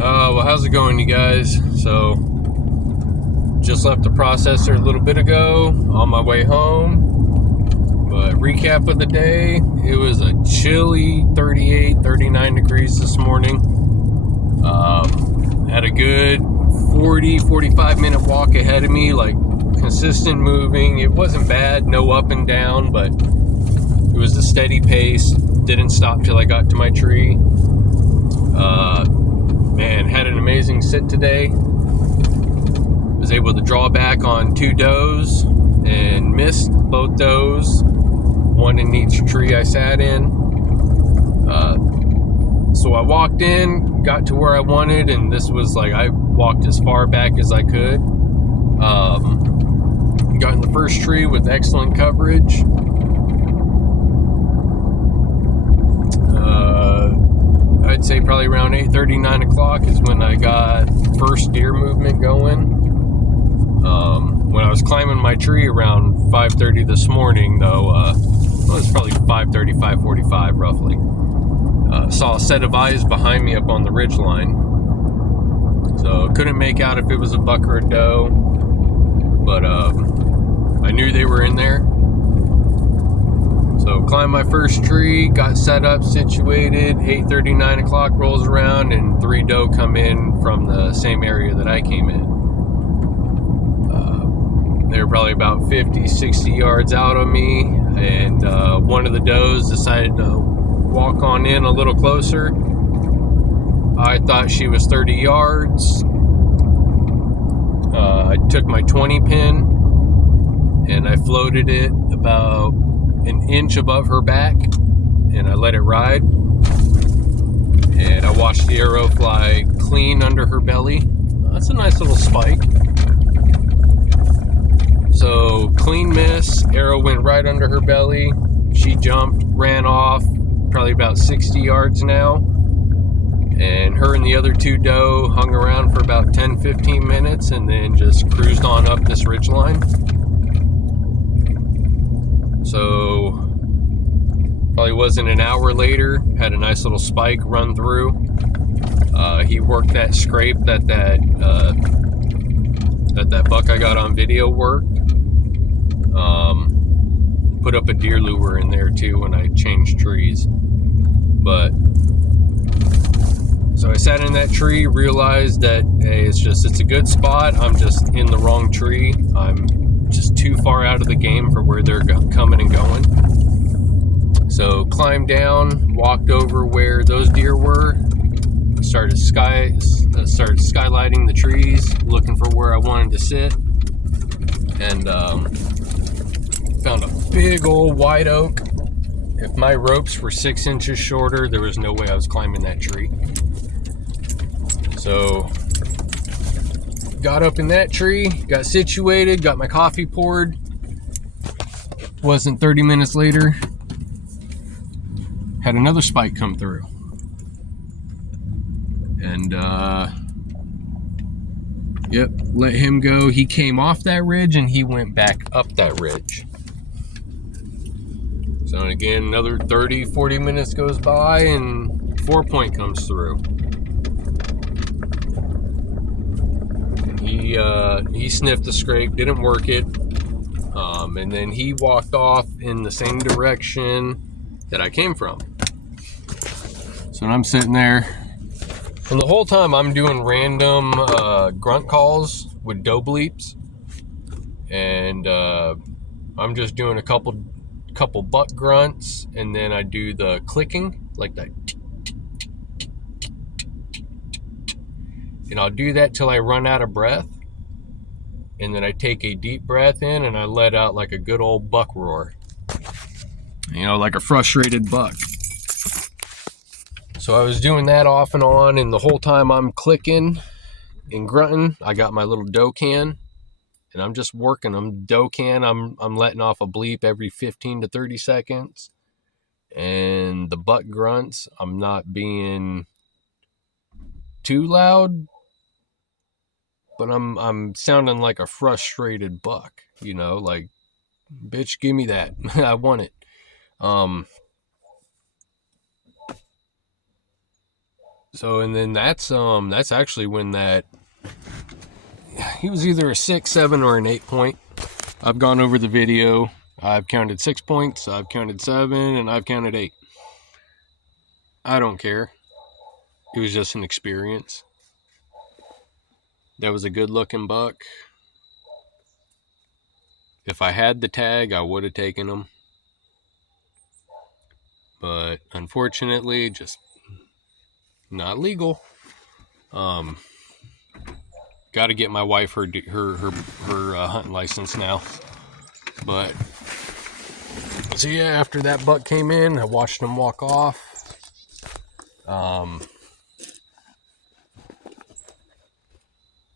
Well, how's it going, you guys? So, just left the processor a little bit ago, on my way home. But recap of the day, it was a chilly 38, 39 degrees this morning. Had a good 40, 45 minute walk ahead of me, like consistent moving. It wasn't bad, no up and down, but it was a steady pace. Didn't stop till I got to my tree. Man, had an amazing sit today. Was able to draw back on 2 does and missed both does, one in each tree I sat in. So I walked in, got to where I wanted, and this was like I walked as far back as I could. Got in the first tree with excellent coverage. I'd say probably around 8:30, 9 o'clock is when I got first deer movement going. When I was climbing my tree around 5:30 this morning, though, it was probably 5:30, 5:45 roughly. Saw a set of eyes behind me up on the ridge line. So couldn't make out if it was a buck or a doe, but I knew they were in there. So climbed my first tree, got set up, situated, 8:30, 9 o'clock rolls around, and 3 doe come in from the same area that I came in. They were probably about 50, 60 yards out of me, and one of the does decided to walk on in a little closer. I thought she was 30 yards. I took my 20 pin, and I floated it about an inch above her back, and I let it ride, and I watched the arrow fly clean under her belly. That's a nice little spike. So clean miss, arrow went right under her belly. She jumped, ran off, probably about 60 yards now, and her and the other 2 doe hung around for about 10-15 minutes and then just cruised on up this ridge line. So probably wasn't an hour later, had a nice little spike run through. He worked that scrape that buck I got on video worked. Put up a deer lure in there too when I changed trees. But so I sat in that tree, realized that hey, it's a good spot. I'm just in the wrong tree. I'm just too far out of the game for where they're coming and going. So climbed down, walked over where those deer were, started skylighting the trees, looking for where I wanted to sit, and found a big old white oak. If my ropes were 6 inches shorter, there was no way I was climbing that tree. So got up in that tree, got situated, got my coffee poured. Wasn't 30 minutes later, had another spike come through. And yep, let him go. He came off that ridge and he went back up that ridge. So again, another 30, 40 minutes goes by and 4-point comes through. He sniffed the scrape, didn't work it, and then he walked off in the same direction that I came from. So I'm sitting there, and the whole time I'm doing random grunt calls with doe bleeps, and I'm just doing a couple buck grunts, and then I do the clicking like that. And I'll do that till I run out of breath. And then I take a deep breath in and I let out like a good old buck roar. You know, like a frustrated buck. So I was doing that off and on, and the whole time I'm clicking and grunting, I got my little doe can, and I'm just working them. Doe can, I'm letting off a bleep every 15 to 30 seconds. And the buck grunts, I'm not being too loud, but I'm sounding like a frustrated buck, you know, like, bitch, give me that. I want it. So, and then that's actually when that, he was either a 6, 7, or an 8 point. I've gone over the video. I've counted 6 points, I've counted 7, and I've counted 8. I don't care. It was just an experience. That was a good looking buck. If I had the tag, I would have taken him. But unfortunately, just not legal. Got to get my wife her hunting license now. But so yeah, after that buck came in, I watched him walk off.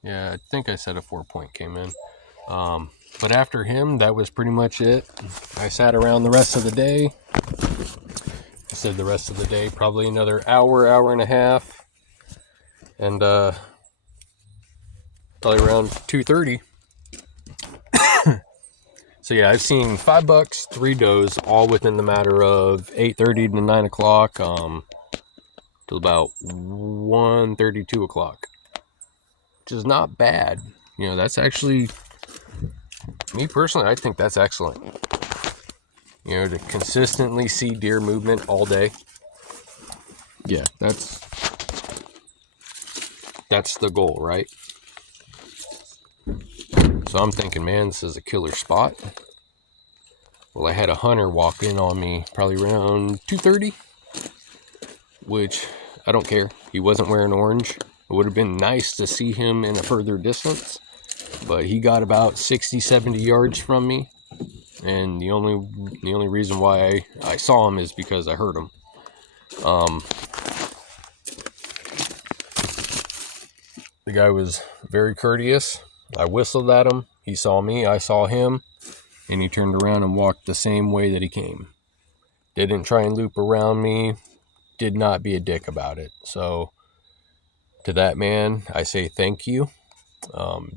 Yeah, I think I said a 4 point came in. But after him, that was pretty much it. I sat around the rest of the day. I said the rest of the day, probably another hour and a half. And probably around 2:30. So yeah, I've seen 5 bucks, 3 does, all within the matter of 8:30 to 9 o'clock, till about 1:30, 2 o'clock, which is not bad. You know, that's actually, me personally, I think that's excellent. You know, to consistently see deer movement all day. Yeah, that's the goal, right? So I'm thinking, man, this is a killer spot. Well, I had a hunter walk in on me probably around 2:30, which I don't care. He wasn't wearing orange. It would have been nice to see him in a further distance, but he got about 60, 70 yards from me. And the only reason why I saw him is because I heard him. The guy was very courteous. I whistled at him. He saw me. I saw him. And he turned around and walked the same way that he came. Didn't try and loop around me. Did not be a dick about it. So to that man, I say thank you.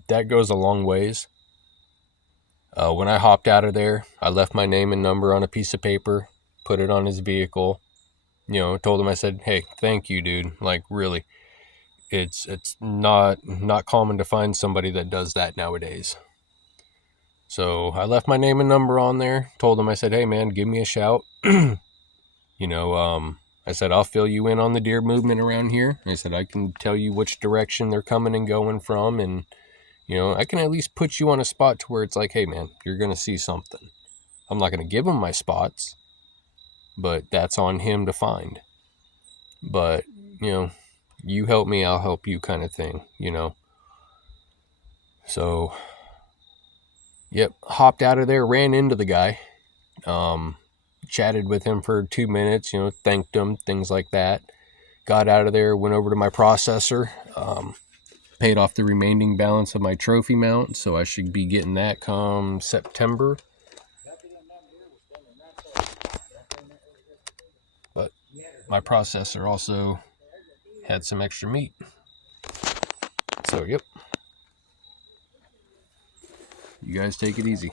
That goes a long ways. When I hopped out of there, I left my name and number on a piece of paper, put it on his vehicle, you know, told him, I said, hey, thank you, dude. Like, really, it's not common to find somebody that does that nowadays. So I left my name and number on there, told him, I said, hey man, give me a shout. You know, I said, I'll fill you in on the deer movement around here. I said, I can tell you which direction they're coming and going from, and you know, I can at least put you on a spot to where it's like, hey man, you're going to see something. I'm not going to give him my spots, but that's on him to find. But, you know, you help me, I'll help you kind of thing, you know. So, yep, hopped out of there, ran into the guy, chatted with him for 2 minutes, you know, thanked him, things like that. Got out of there, went over to my processor, paid off the remaining balance of my trophy mount, so I should be getting that come September. But my processor also had some extra meat. So, yep. You guys take it easy.